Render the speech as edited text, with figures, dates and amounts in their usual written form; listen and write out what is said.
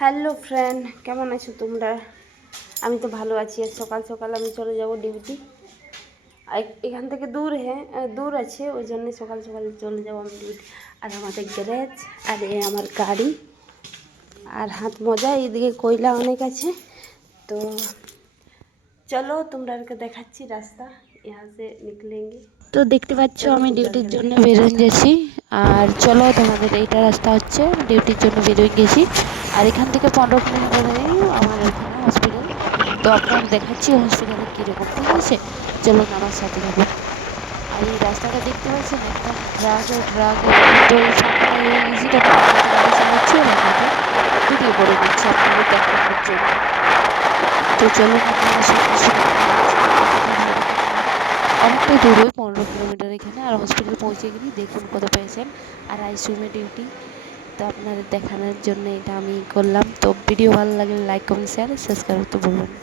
Hello friend, কেমন আছো তোমরা? আমি তো ভালো আছি। আর সকাল সকাল আমি চলে যাব ডিউটি। আর এখান থেকে দূর আছে, ওই জন্য সকাল সকাল চলে যাবো আমি ডিউটি। আর আমাদের গ্যারেজ, আর এ আমার গাড়ি, আর হাত মোজা, এইদিকে কয়লা অনেক আছে। তো চলো তোমরা দেখাচ্ছি রাস্তা, यहाँ से निकलेंगे। তো দেখতে পাচ্ছ চলো আমি তোমরা ডিউটির জন্য বেরোয় গেছি। আর চলো তোমাদের এইটা রাস্তা হচ্ছে ডিউটির জন্য বেরোয় গেছি। আর এখান থেকে 15 কিলোমিটার আমার এখানে হসপিটাল। তো আপনারা দেখাচ্ছি হসপিটালে কীরকম, ঠিক আছে? চলুন আমার সাথে থাকুন। আর এই রাস্তাটা দেখতে পাচ্ছেন একদম ট্রাক তো এই ফাঁকা হয়ে গেছি, তখন গাড়ি চালাচ্ছি আর আপনাদের ভিডিও করে দিচ্ছি আপনাদের দেখানোর জন্য। তো চলুন আপনারা সঙ্গে সঙ্গে অনেকটাই দূরে, 15 কিলোমিটার এখানে। আর হসপিটাল পৌঁছে গেলি, দেখুন কত পেয়েছেন। আর আইসিইউমে ডিউটি, তো আপনাদের দেখানোর জন্য এটা আমি করলাম। তো ভিডিও ভালো লাগলে লাইক কমেন্ট শেয়ার সাবস্ক্রাইব করতে ভুলবেন না।